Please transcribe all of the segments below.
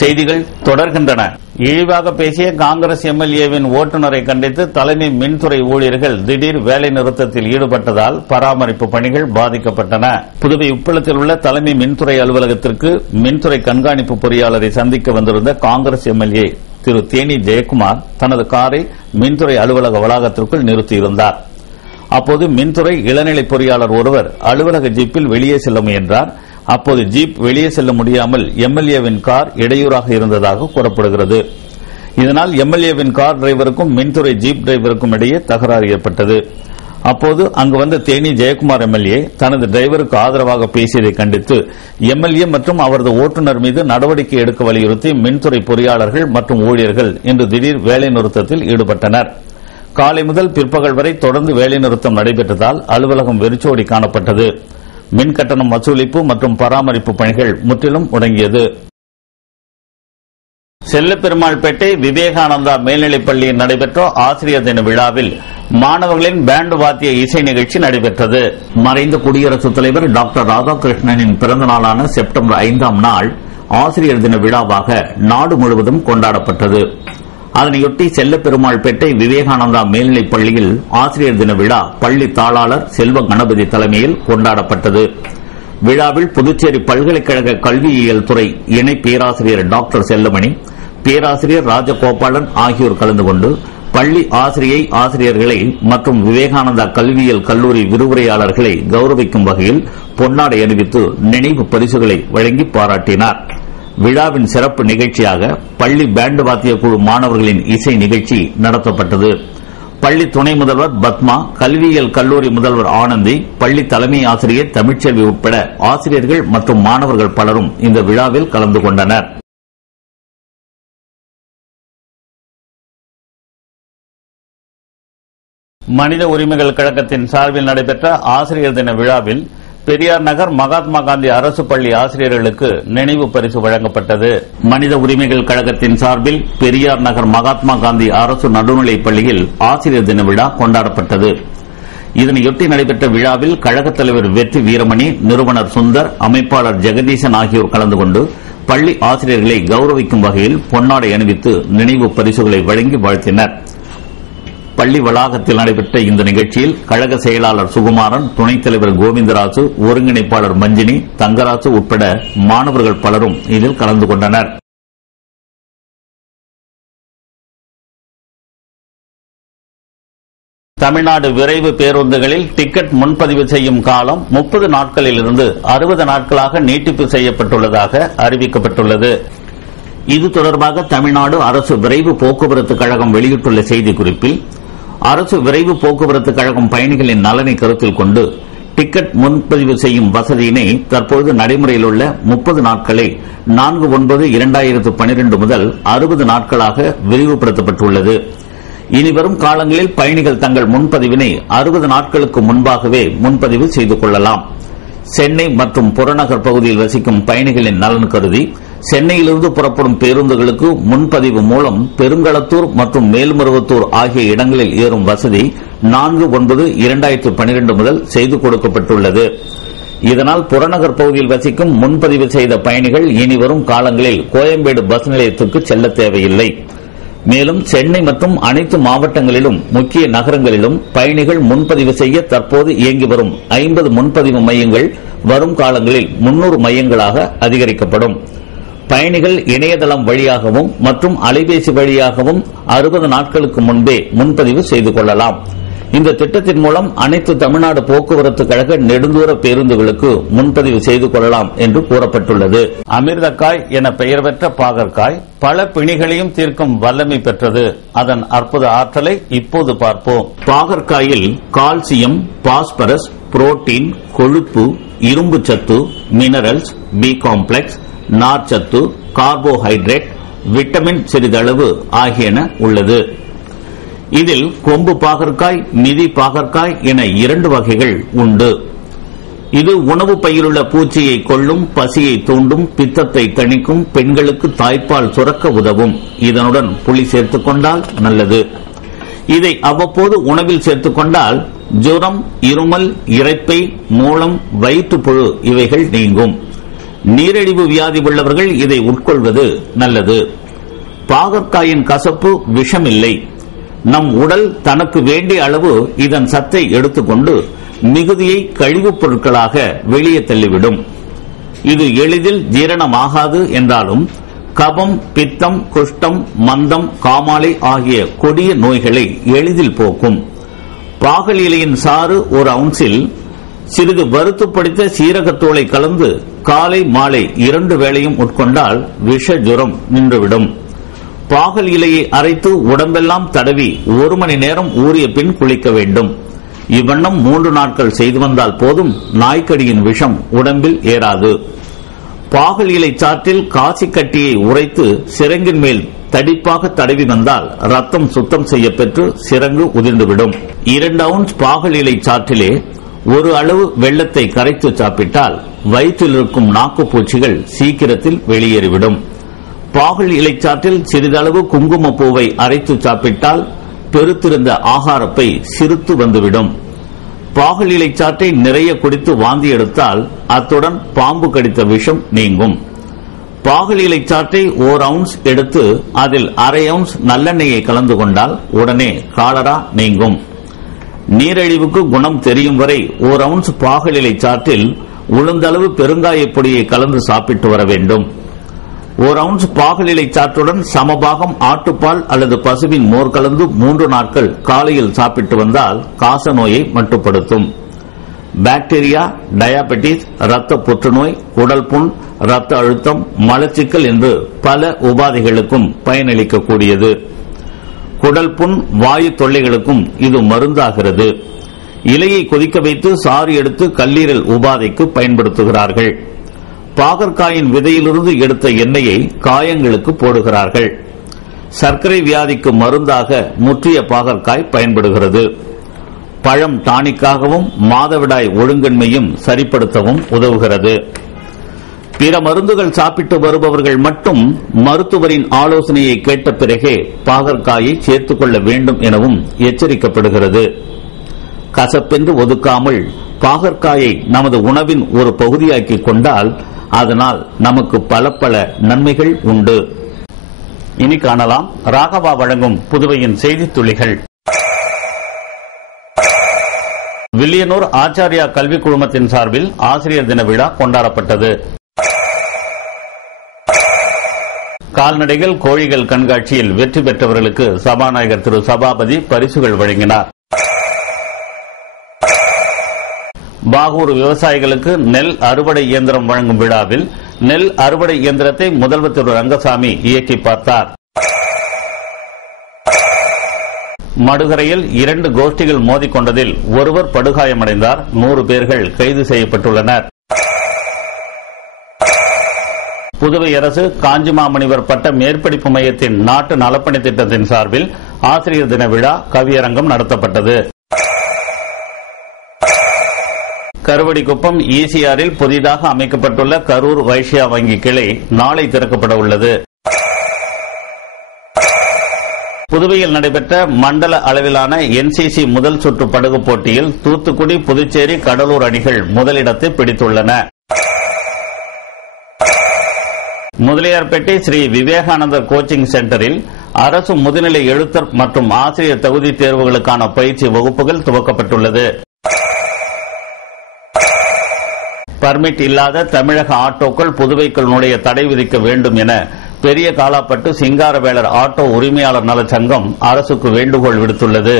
செய்திகள் தொடர்கின்றன. இழிவாக பேசிய காங்கிரஸ் எம்எல்ஏவின் ஓட்டுநரை கண்டித்து தலைமை மின்துறை ஊழியர்கள் திடீர் வேலை நிறுத்தத்தில் ஈடுபட்டதால் பராமரிப்பு பணிகள் பாதிக்கப்பட்டன. புதுவை உப்பளத்தில் உள்ள தலைமை மின்துறை அலுவலகத்திற்கு மின்துறை கண்காணிப்பு பொறியாளரை சந்திக்க வந்திருந்த காங்கிரஸ் எம்எல்ஏ திரு தேனி ஜெயக்குமார் தனது காரை மின்துறை அலுவலக வளாகத்திற்குள் நிறுத்தியிருந்தார். அப்போது மின்துறை இளநிலை பொறியாளர் ஒருவர் அலுவலக ஜீப்பில் வெளியே செல்ல முயன்றார். அப்போது ஜீப் வெளியே செல்ல முடியாமல் எம்எல்ஏவின் கார் இடையூறாக இருந்ததாக கூறப்படுகிறது. இதனால் எம்எல்ஏவின் கார் டிரைவருக்கும் மின்துறை ஜீப் டிரைவருக்கும் இடையே தகராறு ஏற்பட்டது. அப்போது அங்கு வந்த தேனி ஜெயக்குமார் எம்எல்ஏ தனது டிரைவருக்கு ஆதரவாக பேசியதை கண்டித்து எம்எல்ஏ மற்றும் அவரது ஓட்டுநர் மீது நடவடிக்கை எடுக்க வலியுறுத்தி மின்துறை பொறியாளர்கள் மற்றும் ஊழியர்கள் இன்று திடீர் வேலை நிறுத்தத்தில் ஈடுபட்டனர். காலை முதல் பிற்பகல் வரை தொடர்ந்து வேலைநிறுத்தம் நடைபெற்றதால் அலுவலகம் வெறிச்சோடி காணப்பட்டது. மின் கட்டணம் வசூலிப்பு மற்றும் பராமரிப்பு பணிகள் முற்றிலும் முடங்கியது. செல்லப்பெருமாள்பேட்டை விவேகானந்தா மேல்நிலைப் பள்ளியில் நடைபெற்ற ஆசிரியர் தின விழாவில் மாணவர்களின் பேண்ட் வாத்திய இசை நிகழ்ச்சி நடைபெற்றது. மறைந்த குடியரசுத் தலைவர் டாக்டர் ராதாகிருஷ்ணனின் பிறந்த நாளான செப்டம்பர் 5ஆம் நாள் ஆசிரியர் தின விழாவாக நாடு முழுவதும் கொண்டாடப்பட்டது. அதனையொட்டி செல்லப்பெருமாள்பேட்டை விவேகானந்தா மேல்நிலைப் பள்ளியில் ஆசிரியர் தின விழா பள்ளி தாளாளர் செல்வ கணபதி தலைமையில் கொண்டாடப்பட்டது. விழாவில் புதுச்சேரி பல்கலைக்கழக கல்வியியல் துறை இணை பேராசிரியர் டாக்டர் செல்லமணி, பேராசிரியர் ராஜகோபாலன் ஆகியோர் கலந்து கொண்டு பள்ளி ஆசிரியர்களை மற்றும் விவேகானந்தா கல்வியியல் கல்லூரி விரிவுரையாளர்களை கௌரவிக்கும் வகையில் பொன்னாடை அணிவித்து நினைவு பரிசுகளை வழங்கி பாராட்டினார். விழாவின் சிறப்பு நிகழ்ச்சியாக பள்ளி பேண்ட் வாத்திய குழு மாணவர்களின் இசை நிகழ்ச்சி நடத்தப்பட்டது. பள்ளி துணை முதல்வர் பத்மா, கல்வியியல் கல்லூரி முதல்வர் ஆனந்தி, பள்ளி தலைமை ஆசிரியர் தமிழ்ச்செல்வி உட்பட ஆசிரியர்கள் மற்றும் மாணவர்கள் பலரும் இந்த விழாவில் கலந்து கொண்டனர். மனித உரிமைகள் கழகத்தின் சார்பில் நடைபெற்ற ஆசிரியர் தின விழாவில் பெரியார் நகர் மகாத்மா காந்தி அரசு பள்ளி ஆசிரியர்களுக்கு நினைவு பரிசு வழங்கப்பட்டது. மனித உரிமைகள் கழகத்தின் சார்பில் பெரியார் நகர் மகாத்மா காந்தி அரசு நடுநிலைப் பள்ளியில் ஆசிரியர் தின விழா கொண்டாடப்பட்டது. இதனையொட்டி நடைபெற்ற விழாவில் கழகத் தலைவர் வெற்றி வீரமணி, நிறுவனர் சுந்தர், அமைப்பாளர் ஜெகதீசன் ஆகியோர் கலந்து கொண்டு பள்ளி ஆசிரியர்களை கௌரவிக்கும் வகையில் பொன்னாடை அணிவித்து நினைவு பரிசுகளை வழங்கி வாழ்த்தினர். பள்ளி வளாகத்தில் நடைபெற்ற இந்த நிகழ்ச்சியில் கழக செயலாளர் சுகுமாரன், துணைத் தலைவர் கோவிந்தராசு, ஒருங்கிணைப்பாளர் மஞ்சினி, தங்கராசு உட்பட மாணவர்கள் பலரும் இதில் கலந்து கொண்டனர். தமிழ்நாடு விரைவு பேருந்துகளில் டிக்கெட் முன்பதிவு செய்யும் காலம் 30 நாட்களிலிருந்து 60 நாட்களாக நீட்டிப்பு செய்யப்பட்டுள்ளதாக அறிவிக்கப்பட்டுள்ளது. இது தொடர்பாக தமிழ்நாடு அரசு விரைவு போக்குவரத்து கழகம் வெளியிட்டுள்ள செய்திக்குறிப்பில், அரசு விரைவு போக்குவரத்து கழகம் பயணிகளின் நலனை கருத்தில் கொண்டு டிக்கெட் முன்பதிவு செய்யும் வசதியினை தற்போது நடைமுறையில் உள்ள 30 நாட்களை 4/9/2012 முதல் 60 நாட்களாக விரிவுபடுத்தப்பட்டுள்ளது. இனிவரும் காலங்களில் பயணிகள் தங்கள் முன்பதிவினை 60 நாட்களுக்கு முன்பாகவே முன்பதிவு செய்து கொள்ளலாம். சென்னை மற்றும் புறநகர் பகுதியில் வசிக்கும் பயணிகளின் நலன் கருதி சென்னையிலிருந்து புறப்படும் பேருந்துகளுக்கு முன்பதிவு மூலம் பெருங்களத்தூர் மற்றும் மேல்மருவத்தூர் ஆகிய இடங்களில் ஏறும் வசதி 4/9/2012 முதல் செய்து கொடுக்கப்பட்டுள்ளது. இதனால் புறநகர் பகுதியில் வசிக்கும் முன்பதிவு செய்த பயணிகள் இனிவரும் காலங்களில் கோயம்பேடு பஸ் நிலையத்திற்கு செல்ல தேவையில்லை. மேலும் சென்னை மற்றும் அனைத்து மாவட்டங்களிலும் முக்கிய நகரங்களிலும் பயணிகள் முன்பதிவு செய்ய தற்போது இயங்கி வரும் 50 முன்பதிவு மையங்கள் வரும் காலங்களில் 300 மையங்களாக அதிகரிக்கப்படும். பயணிகள் இணையதளம் வழியாகவும் மற்றும் அலைபேசி வழியாகவும் 60 நாட்களுக்கு முன்பே முன்பதிவு செய்து கொள்ளலாம். இந்த திட்டத்தின் மூலம் அனைத்து தமிழ்நாடு போக்குவரத்து கழக நெடுந்தூர பேருந்துகளுக்கு முன்பதிவு செய்து கொள்ளலாம் என்று கூறப்பட்டுள்ளது. அமிர்தக்காய் என பெயர் பெற்ற பாகற்காய் பல பிணிகளையும் தீர்க்கும் வல்லமை பெற்றது. அதன் அற்புத ஆற்றலை இப்போது பார்ப்போம். பாகற்காயில் கால்சியம், பாஸ்பரஸ், புரோட்டீன், கொழுப்பு, இரும்பு சத்து, மினரல்ஸ், பி காம்ப்ளெக்ஸ், நார்ச்சத்து, கார்போஹைட்ரேட், விட்டமின் சிறிதளவு ஆகியன உள்ளது. இதில் கொம்பு பாகற்காய், மிதி பாகற்காய் என 2 வகைகள் உண்டு. இது உணவு பையிலுள்ள பூச்சியை கொல்லும், பசியை தூண்டும், பித்தத்தை தணிக்கும், பெண்களுக்கு தாய்ப்பால் சுரக்க உதவும். இதனுடன் புளி சேர்த்துக் கொண்டால் நல்லது. இதை அவ்வப்போது உணவில் சேர்த்துக் கொண்டால் ஜுரம், இருமல், இரைப்பை, மூலம், வயிற்றுப்புழு இவைகள் நீங்கும். நீரிழிவு வியாதி உள்ளவர்கள் இதை உட்கொள்வது நல்லது. பாகற்காயின் கசப்பு விஷமில்லை. நம் உடல் தனக்கு வேண்டிய அளவு இதன் சத்தை எடுத்துக்கொண்டு மிகுதியை கழிவுப் பொருட்களாக வெளியே தள்ளிவிடும். இது எளிதில் ஜீரணமாகாது என்றாலும் கபம், பித்தம், குஷ்டம், மந்தம், காமாலை ஆகிய கொடிய நோய்களை எளிதில் போக்கும். பாகல் இலையின் சாறு ஒரு அவுன்சில் சிறிது வறுத்து படித்த சீரகத்தூளை கலந்து காலை மாலை 2 வேளையும் உட்கொண்டால் விஷ ஜுரம் நின்றுவிடும். பாகல் இலையை அரைத்து உடம்பெல்லாம் தடவி 1 மணி நேரம் ஊறிய பின் குளிக்க வேண்டும். இவ்வண்ணம் 3 நாட்கள் செய்து வந்தால் போதும், நாய்க்கடியின் விஷம் உடம்பில் ஏறாது. பாகல் இலை சாற்றில் காசி கட்டியை உரைத்து சிரங்கின் மேல் தடிப்பாக தடவி வந்தால் ரத்தம் சுத்தம் செய்ய பெற்று சிரங்கு உதிர்ந்துவிடும். 2 அவுன்ஸ் பாகல் இலை சாற்றிலே 1 அளவு வெள்ளத்தை கரைத்து சாப்பிட்டால் வயிற்றில் இருக்கும் நாக்குப்பூச்சிகள் சீக்கிரத்தில் வெளியேறிவிடும். பாகல் இலைச்சாற்றில் சிறிதளவு குங்கும பூவை அரைத்து சாப்பிட்டால் பெருத்திருந்த ஆகாரப்பை சிறுத்து வந்துவிடும். பாகல் இலைச்சாற்றை நிறைய குடித்து வாந்தி எடுத்தால் அத்துடன் பாம்பு கடித்த விஷம் நீங்கும். பாகல் இலைச்சாற்றை 1 அவுன்ஸ் எடுத்து அதில் 1/2 அவுன்ஸ் நல்லெண்ணெயை கலந்து கொண்டால் உடனே காலரா நீங்கும். நீரிழிவுக்கு குணம் தெரியும் வரை 1 அவுன்ஸ் பாகல் இலைச்சாற்றில் உளுந்தளவு பெருங்காய பொடியை கலந்து சாப்பிட்டு வர வேண்டும். 1 அவுன்ஸ் பாகல் இலைச்சாற்றுடன் சமபாகம் ஆட்டுப்பால் அல்லது பசுவின் மோர் கலந்து 3 நாட்கள் காலையில் சாப்பிட்டு வந்தால் காச நோயை மட்டுப்படுத்தும். பாக்டீரியா, டயாபெட்டிஸ், இரத்த புற்றுநோய், குடல் புண், இரத்த அழுத்தம், மலச்சிக்கல் என்று பல உபாதைகளுக்கும் பயனளிக்கக்கூடியது. குடல் புண், வாயு தொல்லைகளுக்கும் இது மருந்தாகிறது. இலையை கொதிக்க வைத்து சாறு எடுத்து கல்லீரல் உபாதைக்கு பயன்படுத்துகிறார்கள். பாகற்காயின் விதையிலிருந்து எடுத்த எண்ணெயை காயங்களுக்கு போடுகிறார்கள். சர்க்கரை வியாதிக்கு மருந்தாக முற்றிய பாகற்காய் பயன்படுகிறது. பழம் டானிக்காகவும் மாதவிடாய் ஒழுங்கின்மையும் சரிப்படுத்தவும் உதவுகிறது. பிற மருந்துகள் சாப்பிட்டு வருபவர்கள் மட்டும் மருத்துவரின் ஆலோசனையை கேட்ட பிறகே பாகற்காயை சேர்த்துக் கொள்ள வேண்டும் எனவும் எச்சரிக்கப்படுகிறது. கசப்பென்று ஒதுக்காமல் பாகற்காயை நமது உணவின் ஒரு பகுதியாக்கி கொண்டால் அதனால் நமக்கு பல நன்மைகள் உண்டு. இனி காணலாம் ராகவா வழங்கும் புதுவையின் செய்தி துளிகள். வில்லியனூர் ஆச்சாரியா கல்வி குழுமத்தின் சார்பில் ஆசிரியர் தின விழா கொண்டாடப்பட்டது. கால்நடைகள், கோழிகள் கண்காட்சியில் வெற்றி பெற்றவர்களுக்கு சபாநாயகர் திரு சபாபதி பரிசுகள் வழங்கினார். பாகூர் விவசாயிகளுக்கு நெல் அறுவடை இயந்திரம் வழங்கும் விழாவில் நெல் அறுவடை இயந்திரத்தை முதல்வர் திரு ரங்கசாமி இயக்கி பார்த்தார். மடுகரையில் 2 கோஷ்டிகள் மோதிக்கொண்டதில் ஒருவர் படுகாயமடைந்தார். 100 பேர்கள் கைது செய்யப்பட்டுள்ளனர். புதுவை அரசு காஞ்சிமாமுனிவர் பட்ட மேற்படிப்பு மையத்தின் நாட்டு நலப்பணி திட்டத்தின் சார்பில் ஆசிரியர் தின விழா கவியரங்கம் நடத்தப்பட்டது. கருவடிக்குப்பம் ஈசிஆரில் புதிதாக அமைக்கப்பட்டுள்ள கரூர் வைஷ்யா வங்கி கிளை நாளை திறக்கப்பட உள்ளது. புதுவையில் நடைபெற்ற மண்டல அளவிலான என்சிசி முதல் சுற்று படகு போட்டியில் தூத்துக்குடி, புதுச்சேரி, கடலூர் அணிகள் முதலிடத்தை பிடித்துள்ளன. முதலியார்பேட்டை ஸ்ரீ விவேகானந்தர் கோச்சிங் சென்டரில் அரசு முதுநிலை எழுத்தர் மற்றும் ஆசிரியர் தகுதி தேர்வுகளுக்கான பயிற்சி வகுப்புகள் துவக்கப்பட்டுள்ளது. பர்மிட் இல்லாத தமிழக ஆட்டோக்கள் புதுவைக்குள் நுழைய தடை விதிக்க வேண்டும் என பெரிய காலாப்பட்டு சிங்காரவேலர் ஆட்டோ உரிமையாளர் நலச் சங்கம் அரசுக்கு வேண்டுகோள் விடுத்துள்ளது.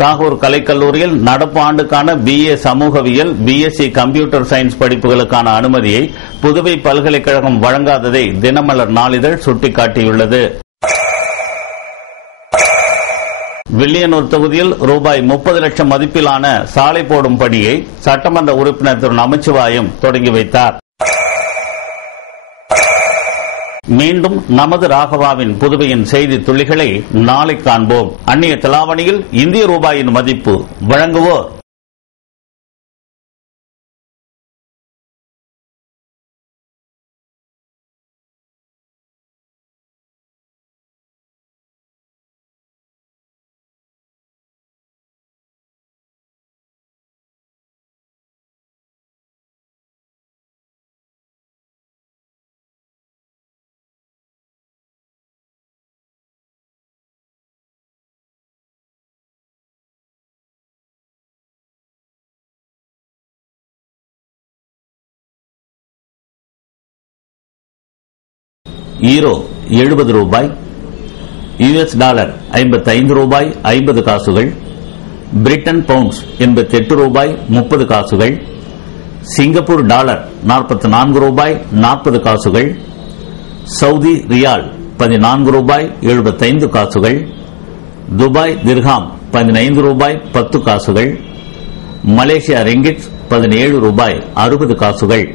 தாகூர் கலைக்கல்லூரியில் நடப்பு ஆண்டுக்கான BA சமூகவியல், BSc கம்ப்யூட்டர் சயின்ஸ் படிப்புகளுக்கான அனுமதியை புதுவை பல்கலைக்கழகம் வழங்காததை தினமலர் நாளிதழ் சுட்டிக்காட்டியுள்ளது. வில்லியனூர் தொகுதியில் ரூபாய் 30 லட்சம் மதிப்பிலான சாலை போடும் பணியை சட்டமன்ற உறுப்பினர் திரு நமச்சிவாயம் தொடங்கி வைத்தார். மீண்டும் நமது ராகவாவின் புதுவையின் செய்தி துளிகளை நாளை காண்போம். அந்நிய செலாவணியில் இந்திய ரூபாயின் மதிப்பு. வழங்குவோர் ஈரோ 70 ரூபாய், யுஎஸ் டாலர் 55 ரூபாய் 50 காசுகள், பிரிட்டன் பவுண்ட்ஸ் 88 ரூபாய் 30 காசுகள், சிங்கப்பூர் டாலர் 44 ரூபாய் 40 காசுகள், சவுதி ரியால் 14 ரூபாய் 75 காசுகள், துபாய் திர்ஹாம் 15 ரூபாய் 10 காசுகள், மலேசியா ரிங்கிட் 17 ரூபாய் 60 காசுகள்.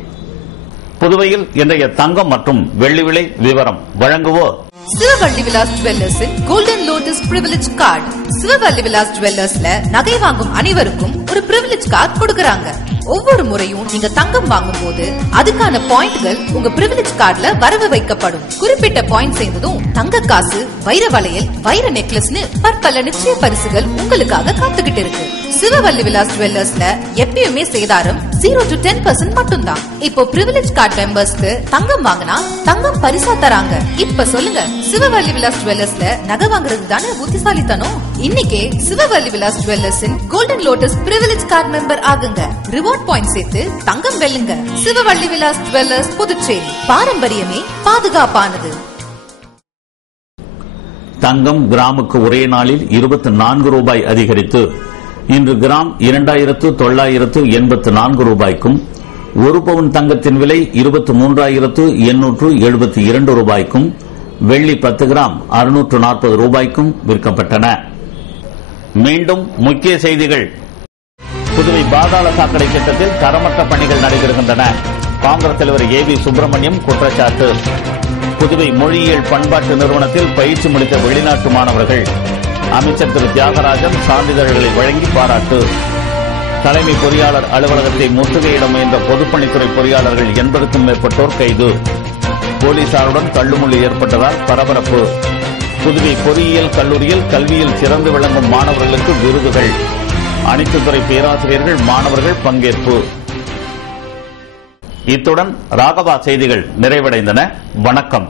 புதுவையில் இன்றைய தங்கம் மற்றும் வெள்ளி விலை விவரம் வழங்குவோர் சிவவள்ளி விலாஸ் ஜுவல்லர்ஸின் golden lotus privilege card. Sivavalli Vilas ஜுவல்லர்ஸ்ல நகை வாங்கும் அனைவருக்கும் ஒரு பிரிவிலேஜ் கார்டு கொடுக்கறாங்க. ஒவ்வொரு முறையும் நீங்க தங்கம் வாங்கும் போது அதுக்கான பாயிண்ட்கள் உங்க பிரிவிலேஜ் கார்டுல வரவு வைக்கப்படும். குறிப்பிட்ட பாயிண்ட் சேர்ந்ததும் தங்க காசு, வைர வளையல், வைர நெக்லஸ்னு பற்பல நிச்சய பரிசுகள் உங்களுக்காக காத்துக்கிட்டு இருக்கு. சிவவள்ளி விலாஸ் ஜுவல்லர்ஸ்ல எப்பயுமே சேதாரம் 0 to 10% மட்டும்தான். இப்போ பிரிவிலேஜ் கார்டு மெம்பர்ஸ்க்கு தங்கம் வாங்கினா தங்கம் பரிசா தராங்க. இப்ப சொல்லுங்க, சிவவள்ளி விலாஸ் ஜுவல்லர்ஸ்ல நகை வாங்குறது தானே புத்திசாலித்தனம்? இன்னைக்கே சிவவள்ளி விலாஸ் ஜுவல்லர்ஸின் golden lotus privilege card member ஆகுங்க. ரிவார்ட் பாயிண்ட் சேர்த்து தங்கம் வெல்லுங்க. சிவவள்ளி விலாஸ் ஜுவல்லர்ஸ், புதுச்சேரி. பாரம்பரியமே பாதுகாப்பானது. தங்கம் கிராமுக்கு ஒரே நாளில் 24 ரூபாய் அதிகரித்து இன்று கிராம் 2984 ரூபாய்க்கும், ஒரு பவுன் தங்கத்தின் விலை 23,872 ரூபாய்க்கும், வெள்ளி 10 கிராம் 640 ரூபாய்க்கும் விற்கப்பட்டன. மீண்டும் முக்கிய செய்திகள். புதுவை பாதாள சாக்கடை திட்டத்தில் தரமற்ற பணிகள் நடைபெறுகின்றன. காங்கிரஸ் தலைவர் ஏவி சுப்பிரமணியம் குற்றச்சாட்டு. புதுவை மொழியியல் பண்பாட்டு நிறுவனத்தில் பயிற்சி முடித்த வெளிநாட்டு மாணவர்கள். அமைச்சர் திரு தியாகராஜன் சான்றிதழ்களை வழங்கி பாராட்டு. தலைமை பொறியாளர் அலுவலகத்தை முற்றுகையிட முயன்ற பொதுப்பணித்துறை பொறியாளர்கள் 80க்கும் மேற்பட்டோர் கைது. போலீசாருடன் தள்ளுமுள்ளு ஏற்பட்டதால் பரபரப்பு. புதுவை பொறியியல் கல்லூரியில் கல்வியில் சிறந்து விளங்கும் மாணவர்களுக்கு விருதுகள். அனைத்து துறை பேராசிரியர்கள், மாணவர்கள் பங்கேற்பு. இத்துடன் ராகவா செய்திகள் நிறைவடைந்தன. வணக்கம்.